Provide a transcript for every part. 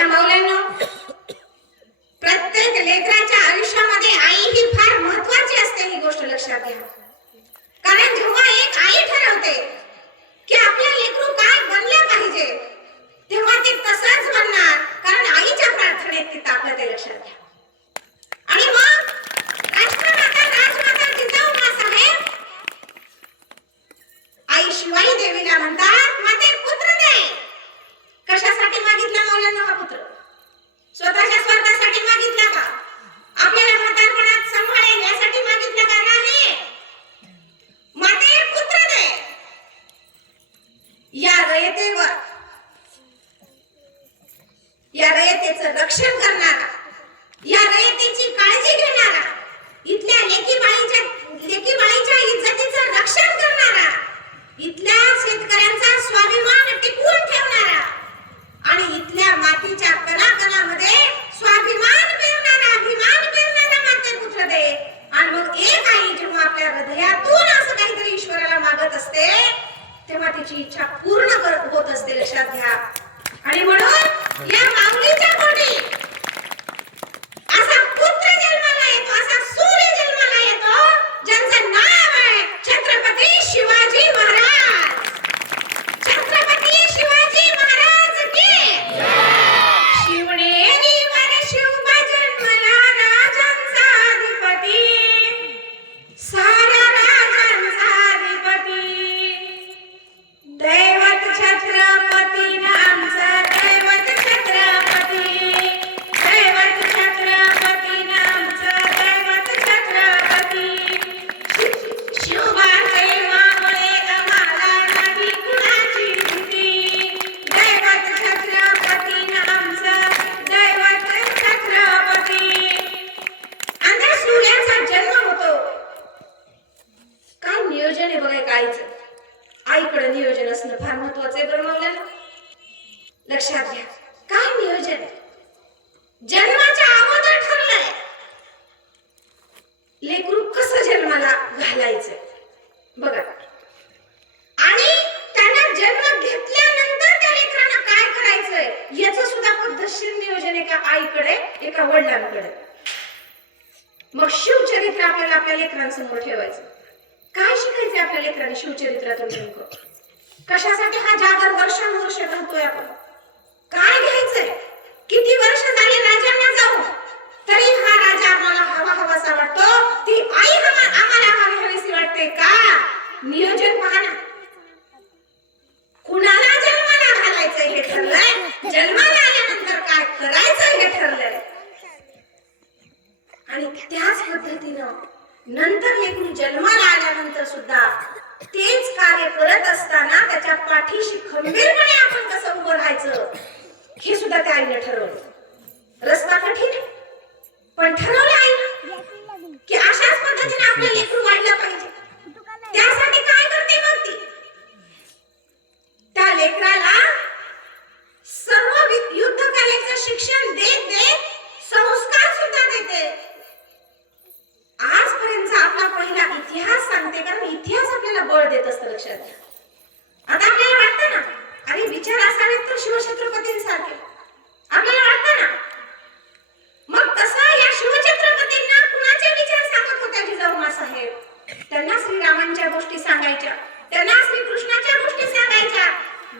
माझ्या मौल्यांनो, प्रत्येक लेकराच्या आयुष्यामध्ये आई ही फार महत्त्वाची असते, ही गोष्ट लक्षात घ्या. कारण जेव्हा एक आई ठरवते की आपल्या लेकरू काय बनले पाहिजे, तेव्हा ते तसंच बनणार, कारण आईच्या प्रार्थनेत ते ताकद आहे, लक्षात घ्या. आणि मग राष्ट्रमाता राजमाता जिजाऊ साहेब आई शिवाई देवीला म्हणतात, माते पुत्र दे. कशासाठी मागितला मौलाना हा पुत्र? स्वतःच्या स्वार्थासाठी मागितला का? आपल्याला म्हातारपणात सांभाळेल यासाठी मागितला का? नाही. माते पुत्र दे. या रयतेवर, या रयतेचं रक्षण करणारा, या रयतेची काळजी घेणारा, इथल्या लेकीबाळीच्या इज्जतीचं रक्षण करणारा, इथल्या शेतकऱ्यांचा स्वाभिमान टिकवून ठेवणारा आणि इथल्या मातीच्या कणाकणामध्ये स्वाभिमान पेरणारा, अभिमान पेरणारा माते पुत्र दे. आणि मग एक आई जेव्हा आपल्या हृदयातून असं काहीतरी ईश्वराला मागत असते, तेव्हा तिची इच्छा पूर्ण होत असते, लक्षात घ्या. आणि म्हणून या माऊलीच्या पोटी असा पुत्र जन्माला येतो, असा सूर्य जन्माला येतो, ज्यांचं नाव आहे छत्रपती शिवाजी महाराज. छत्रपती शिवाजी महाराज की शिवनेरी वर शिवबा जन्मला, राजांचा अधिपती, साऱ्या राजांचा अधिपती. दैवत छत्रपती नामचं, दैवत छत्रपती, दैवत छत्रपती नामचं, दैवत छत्रपती. शिवबाचे मावळे आम्हाला नाही कुणाची भीती. दैवत छत्रपती नामचं, दैवत छत्रपती. अंधा सूर्याचा जन्म होतो. काय नियोजन आहे बघा एक आईचं. आईकडे नियोजन असणं फार महत्वाचं आहे बरं मौलाना, लक्षात घ्या. काय नियोजन आहे? जन्माच्या अगोदर ठरलंय लेकरू कसं जन्माला घालायचं बघा. आणि त्यांना जन्म घेतल्यानंतर त्या लेकरांना काय करायचंय याचं सुद्धा पद्धतशीर नियोजन एका आईकडे, एका वडिलांकडे. मग शिवचरित्र आपल्याला आपल्या लेकरांसमोर ठेवायचं. काय शिकायचंय आपल्या लेकरांनी शिवचरित्रातून नेमकं? कशासाठी हा जागर वर्षानुवर्ष घालतोय आपण? काय घ्यायचंय? किती वर्ष झाली राजांना जाऊन, तरी हा राजा आम्हाला हवा हवासा वाटतो, ती आई आम्हाला हवी हवीशी वाटते का? नियोजन पहा ना. कुणाला जन्माला घालायचंय हे ठरलंय, जन्माला आल्यानंतर काय करायचं हे ठरलंय. आणि त्याच पद्धतीनं नंतर लेकरू जन्माला आल्यानंतर सुद्धा तेच कार्य करत असताना त्याच्या पाठीशी खंबीरपणे आपण कसं उभं राहायचं हे सुद्धा त्या आईने ठरवलं. रस्ता कठीण आहे, पण ठरवलं आईने की अशाच पद्धतीने आपलं लेकरू वाढलं पाहिजे. त्यासाठी काय करते मग ती? त्या लेकराला सर्व युद्ध कलेचं शिक्षण देत संस्कार सुद्धा देते. आजपर्यंत आपला पहिला इतिहास सांगते, कारण इतिहास आपल्याला बळ देत असतं, लक्षात घ्या. आता आपल्याला वाटतं ना, अरे विचार असावेत तर शिवछत्रपतींसारखे, आपल्याला वाटतं ना. मग तसं या शिवछत्रपतींना कुणाचे विचार सांगत होत्या जिजाऊ साहेब? त्यांना श्रीरामांच्या गोष्टी सांगायच्या, त्यांना श्रीकृष्णाच्या गोष्टी सांगायच्या.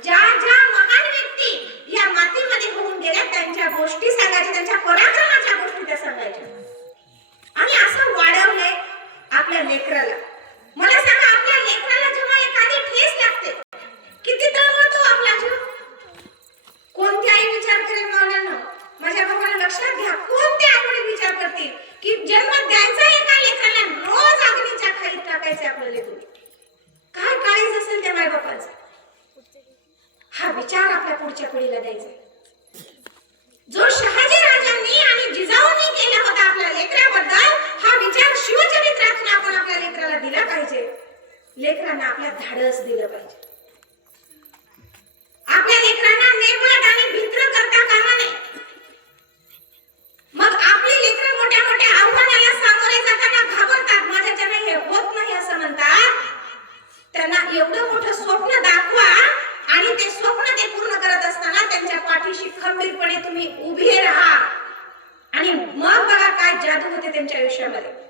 ज्या ज्या महान व्यक्ती या मातीमध्ये होऊन गेल्या त्यांच्या गोष्टी सांगायच्या, त्यांच्या पराक्रमाच्या गोष्टी त्या सांगायच्या. आणि असं वाढवले आपल्या लेकराला. मला सांगा, आपल्या लेकराला जेव्हा एखादी ठेस लागते किती तळमळतो आपला जीव. कोणत्या आई विचार करेल मौलाना? माझ्या बाबाला लक्षात घ्या, कोणत्या आई विचार करतील की जन्म द्यायचा एका लेकराला रोज अग्नीच्या खाईत टाकायचे आपलं लेकरू? काय काळीज असेल त्या मायबापांचा? हा विचार आपल्या पुढच्या पिढीला द्यायचा. जो शहाजी राजांनी आणि जिजाऊंनी केला होता आपल्या लेकराबद्दल, हा विचार शिवचरित्रातून आपण आपल्या लेकराला दिला पाहिजे. लेकरांना आपल्या धाडस दिलं पाहिजे. आपल्या लेकरांना नेमळत आणि भित्र करता कामा नये. मग आपली लेकरं मोठ्या मोठ्या आव्हानाला सामोरे जाताना घाबरतात, माझ्याच्याने हे होत नाही असं म्हणतात. त्यांना एवढं मोठं स्वप्न दाखवा आणि ते स्वप्न ते पूर्ण करत असताना त्यांच्या पाठीशी खंबीरपणे तुम्ही जादू होते त्यांच्या आयुष्यामध्ये.